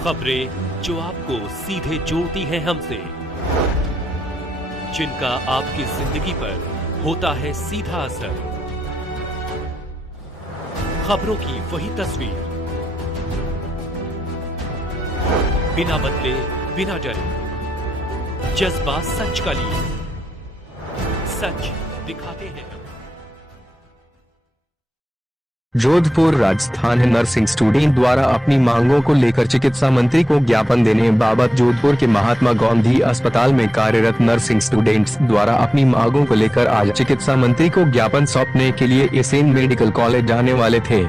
खबरें जो आपको सीधे जोड़ती हैं हमसे, जिनका आपकी जिंदगी पर होता है सीधा असर। खबरों की वही तस्वीर, बिना बदले बिना डरे, जज्बा सच का लिए, सच दिखाते हैं। जोधपुर राजस्थान नर्सिंग स्टूडेंट द्वारा अपनी मांगों को लेकर चिकित्सा मंत्री को ज्ञापन देने बाबत जोधपुर के महात्मा गांधी अस्पताल में कार्यरत नर्सिंग स्टूडेंट्स द्वारा अपनी मांगों को लेकर आज चिकित्सा मंत्री को ज्ञापन सौंपने के लिए एसएन मेडिकल कॉलेज जाने वाले थे,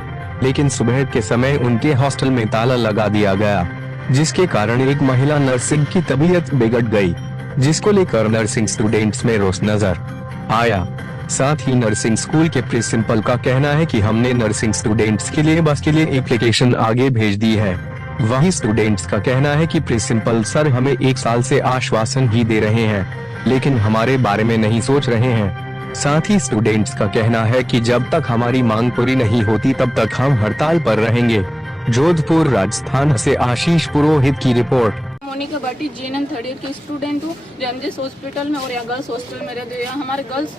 लेकिन सुबह के समय उनके हॉस्टल में ताला लगा दिया गया, जिसके कारण एक महिला नर्सिंग की तबीयत बिगड़ गई, जिसको लेकर नर्सिंग स्टूडेंट्स में रोष नजर आया। साथ ही नर्सिंग स्कूल के प्रिंसिपल का कहना है कि हमने नर्सिंग स्टूडेंट्स के लिए बस के लिए एप्लीकेशन आगे भेज दी है। वहीं स्टूडेंट्स का कहना है कि प्रिंसिपल सर हमें 1 साल से आश्वासन ही दे रहे हैं, लेकिन हमारे बारे में नहीं सोच रहे हैं। साथ ही स्टूडेंट्स का कहना है कि जब तक हमारी मांग पूरी नहीं होती तब तक हम हड़ताल पर रहेंगे। जोधपुर राजस्थान से आशीष पुरोहित की रिपोर्ट। Monika Bhati GNM 3rd year की स्टूडेंट हूँ, जो एमजेएस हॉस्पिटल में और यहाँ गर्ल्स हॉस्टल में रहते हैं। हमारे गर्ल्स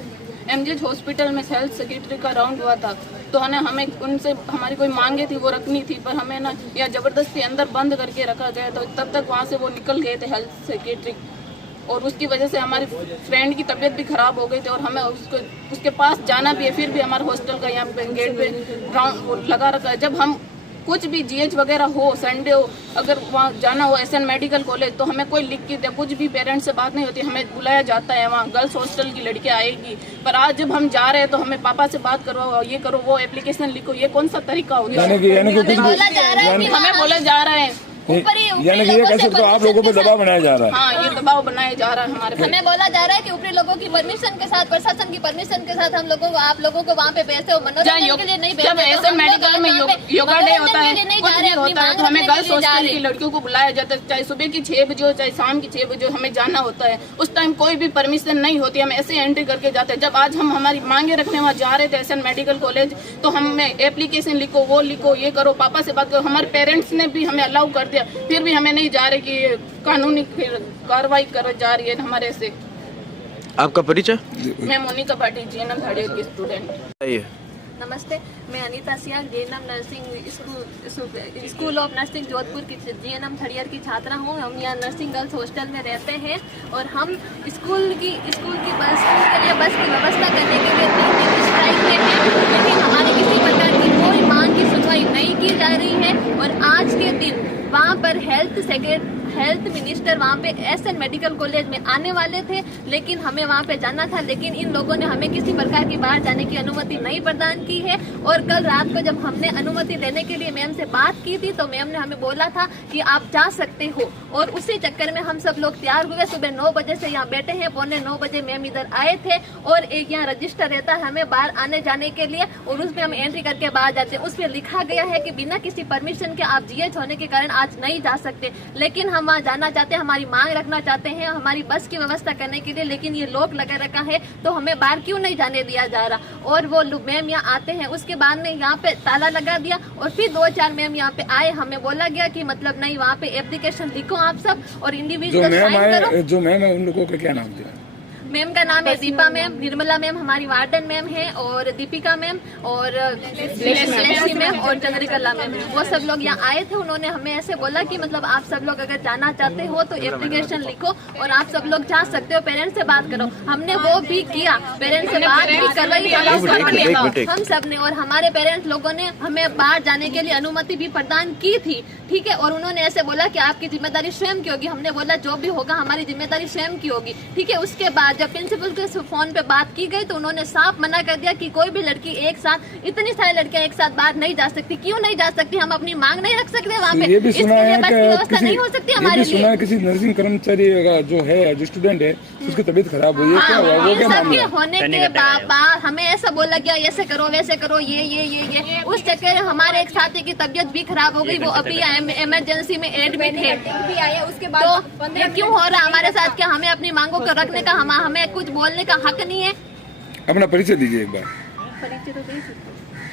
एमजेएस हॉस्पिटल में हेल्थ सेक्रेटरी का राउंड हुआ था, तो हमें उनसे हमारी कोई मांगे थी वो रखनी थी, पर हमें ना या जबरदस्ती अंदर बंद करके रखा गया, तो तब तक वहाँ से वो निकल गए थे हेल्थ सेक्रेटरी, और उसकी वजह से हमारी फ्रेंड की तबीयत भी खराब हो गई थी और हमें उसके पास जाना भी है। फिर भी हमारे हॉस्टल का यहाँ पे गेट पे राउंड लगा रखा है। जब हम कुछ भी जीएच वगैरह हो, संडे हो, अगर वहाँ जाना हो एसएन मेडिकल कॉलेज, तो हमें कोई लिख के दे, कुछ भी पेरेंट्स से बात नहीं होती, हमें बुलाया जाता है वहाँ गर्ल्स हॉस्टल की लड़कियाँ आएगी। पर आज जब हम जा रहे हैं तो हमें पापा से बात करवाओ, ये करो, वो एप्लीकेशन लिखो, ये कौन सा तरीका हो गया? हमें बोला जा रहा है यानी कि ये कह सकते हो आप लोगों पर दबाव बनाया जा रहा है। हाँ, ये दबाव बनाया जा रहा है हमारे पे। हमें बोला जा रहा है कि ऊपरी लोगों की परमिशन के साथ, प्रशासन की परमिशन के साथ हम लोगों को, आप लोगों को वहाँ पे भेजते हो मनोरंजन के लिए नहीं भेजते। जब ऐसे मेडिकल में योगा डे होता है, कुछ भी होता है, तो हमें गर्ल्स हॉस्टल की लड़कियों को बुलाया जाता है, चाहे सुबह की 6 बजे हो चाहे शाम की 6 बजे हमें जाना होता है। उस टाइम कोई भी परमिशन नहीं होती, हम ऐसे एंट्री करके जाते हैं। जब आज हम हमारी मांगे रखने वहाँ जा रहे थे एसएन मेडिकल कॉलेज, तो हमें एप्लीकेशन लिखो, वो लिखो, ये करो, पापा से बात करो। हमारे पेरेंट्स ने भी हमें अलाउ कर दिया, फिर भी हमें नहीं जा रहे कि कानूनी कार्रवाई कर जा रही है हमारे से। आपका परिचय? मैं Monika Bhati GNM 3rd year की स्टूडेंट। नमस्ते, मैं Anita Siyag GNM nursing school of nursing Jodhpur की जीएनएम 3rd ईयर की छात्रा हूँ। हम यहाँ नर्सिंग गर्ल्स हॉस्टल में रहते हैं और हम स्कूल की बस के लिए बस की व्यवस्था करने के लिए 3 दिन स्ट्राइक में हैं, लेकिन हमारी किसी प्रकार की कोई मांग की सुनवाई नहीं की जा रही है। और आज के दिन वहाँ पर हेल्थ मिनिस्टर वहाँ पे एसएन मेडिकल कॉलेज में आने वाले थे, लेकिन हमें वहाँ पे जाना था, लेकिन इन लोगों ने हमें किसी प्रकार की बाहर जाने की अनुमति नहीं प्रदान की है। और कल रात को जब हमने अनुमति लेने के लिए मैम से बात की थी, तो मैम ने हमें बोला था कि आप जा सकते हो, और उसी चक्कर में हम सब लोग तैयार हुए। सुबह 9 बजे से यहाँ बैठे हैं, 9:15 बजे मैम इधर आए थे, और एक यहाँ रजिस्टर रहता है हमें बाहर आने जाने के लिए, और उसमें हम एंट्री करके बाहर जाते हैं। उसमें लिखा गया है कि बिना किसी परमिशन के आप जीएच होने के कारण आज नहीं जा सकते, लेकिन हम वहाँ जाना चाहते हैं, हमारी मांग रखना चाहते हैं हमारी बस की व्यवस्था करने के लिए, लेकिन ये लॉक लगा रखा है, तो हमें बाहर क्यों नहीं जाने दिया जा रहा। और वो मैम यहाँ आते हैं, उसके बाद में यहाँ पे ताला लगा दिया, और फिर 2-4 मैम यहाँ पे आए, हमें बोला गया कि मतलब नहीं, वहाँ पे एप्लीकेशन लिखो आप सब और इंडिविजुअल साइन करो। जो मैम है उन लोगों का क्या नाम दिया? मैम का नाम है दीपा मैम, निर्मला मैम हमारी वार्डन मैम है, और दीपिका मैम और लेसी मैम और चंद्रिकला मैम, वो सब लोग यहाँ आए थे। उन्होंने हमें ऐसे बोला कि मतलब आप सब लोग अगर जाना चाहते हो तो एप्लीकेशन लिखो और आप सब लोग जा सकते हो, पेरेंट्स से बात करो। हमने वो भी किया, पेरेंट्स से बात भी करवाई हम सब ने, और हमारे पेरेंट्स लोगों ने हमें बाहर जाने के लिए अनुमति भी प्रदान की थी, ठीक है। और उन्होंने ऐसे बोला कि आपकी जिम्मेदारी स्वयं की होगी। हमने बोला जो भी होगा हमारी जिम्मेदारी स्वयं की होगी, ठीक है। उसके बाद जब प्रिंसिपल के फोन पे बात की गई तो उन्होंने साफ मना कर दिया कि कोई भी लड़की एक साथ, इतनी सारी लड़कियां एक साथ बाहर नहीं जा सकती। क्यों नहीं जा सकती? हम अपनी मांग नहीं रख सकते वहाँ पे? इसके लिए बस की व्यवस्था नहीं हो सकती हमारे लिए। किसी नर्सिंग कर्मचारी जो है, जो स्टूडेंट है, उसकी तबीयत खराब हुई है, क्या हुआ? वो क्या मामला है? होने के बाद हमें ऐसा बोला गया, ऐसे करो वैसे करो, ये उस चक्कर में हमारे एक साथी की तबीयत भी खराब हो गई, वो अभी इमरजेंसी में एडमिट है। उसके बाद तो क्यों हो रहा हमारे साथ? क्या हमें अपनी मांगों को रखने का, हमें कुछ बोलने का हक नहीं है? अपना परिचय दीजिए एक बार। परिचय तो दे सकते।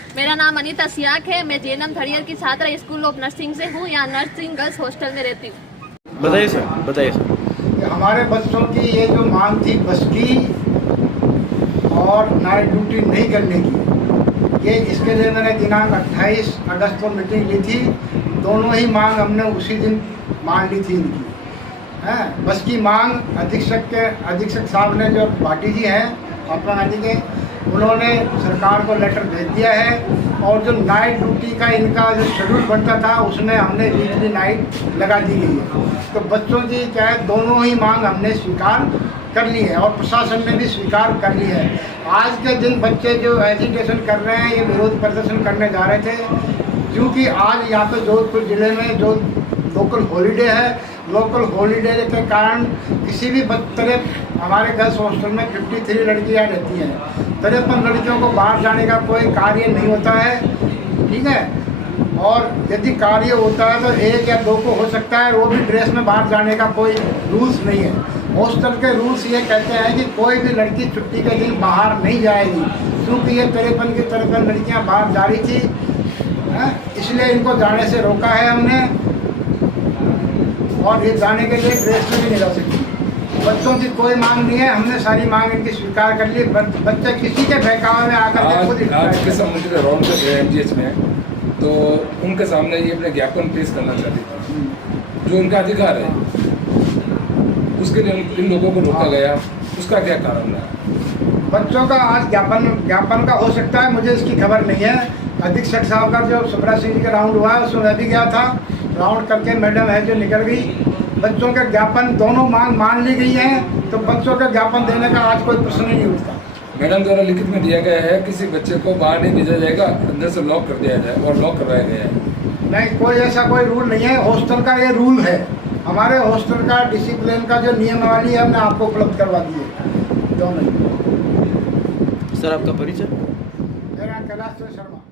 मेरा नाम अनीता सियाक है। मैं JNM थर्ड ईयर की छात्रा स्कूल ऑफ नर्सिंग से हूँ। यहाँ नर्सिंग गर्ल्स हॉस्टल में रहती हूँ। बताइए सर, बताइए सर। कि हमारे बच्चों की ये जो मांग थी बस की और नाइट ड्यूटी नहीं करने की, ये इसके लिए मैंने दिनांक 28 अगस्त को मीटिंग ली थी। दोनों ही मांग हमने उसी दिन मान ली थी इनकी। हैं, बस की मांग अधीक्षक साहब ने जो भाटी जी हैं अपना नदी के, उन्होंने सरकार को लेटर भेज दिया है। और जो नाइट ड्यूटी का इनका जो शेड्यूल बनता था उसमें हमने वीकली नाइट लगा दी गई है। तो बच्चों की क्या है, दोनों ही मांग हमने स्वीकार कर ली है और प्रशासन ने भी स्वीकार कर ली है। आज के दिन बच्चे जो एजिटेशन कर रहे हैं, ये विरोध प्रदर्शन करने जा रहे थे, क्योंकि आज यहाँ पे जोधपुर ज़िले में जो लोकल हॉलीडे है, लोकल हॉलीडे के कारण किसी भी तरह हमारे गर्ल्स हॉस्टल में 53 लड़कियाँ रहती हैं। 53 लड़कियों को बाहर जाने का कोई कार्य नहीं होता है, ठीक है। और यदि कार्य होता है तो 1 या 2 को हो सकता है, वो भी ड्रेस में बाहर जाने का कोई रूल्स नहीं है। हॉस्टल के रूल्स ये कहते हैं कि कोई भी लड़की छुट्टी के दिन बाहर नहीं जाएगी, क्योंकि ये 53 लड़कियाँ बाहर जा रही थी, इसलिए इनको जाने से रोका है हमने। और ये जाने के लिए ड्रेस में भी नहीं जा सकती। बच्चों की कोई मांग नहीं है, हमने सारी मांग इनकी स्वीकार कर ली। बच्चे किसी के बहकावे में आकर आज के समुद्र के राउंड पे MGH में, तो उनके सामने ये अपने ज्ञापन पेश करना चाहती थी, जो उनका अधिकार है, उसके लिए इन लोगों को रोका गया, उसका क्या कारण है? बच्चों का आज ज्ञापन का हो सकता है, मुझे इसकी खबर नहीं है। अधीक्षक साहब का जो सुब्रा सिंह जी का राउंड हुआ है उसमें मैं भी गया था, राउंड करके मैडम है जो निकल गई। बच्चों के ज्ञापन दोनों मांग मान ली गई है, तो बच्चों का ज्ञापन देने का आज कोई प्रश्न ही नहीं उठता। मैडम द्वारा लिखित में दिया गया है किसी बच्चे को बाहर नहीं भेजा जाएगा, अंदर से लॉक कर दिया जाए और लॉक करवाया गया है। नहीं, कोई ऐसा कोई रूल नहीं है। हॉस्टल का ये रूल है, हमारे हॉस्टल का डिसिप्लिन का जो नियमावली है हमने आपको उपलब्ध करवा दी है। दोनों। सर आपका परिचय? मेरा कैलाश शर्मा।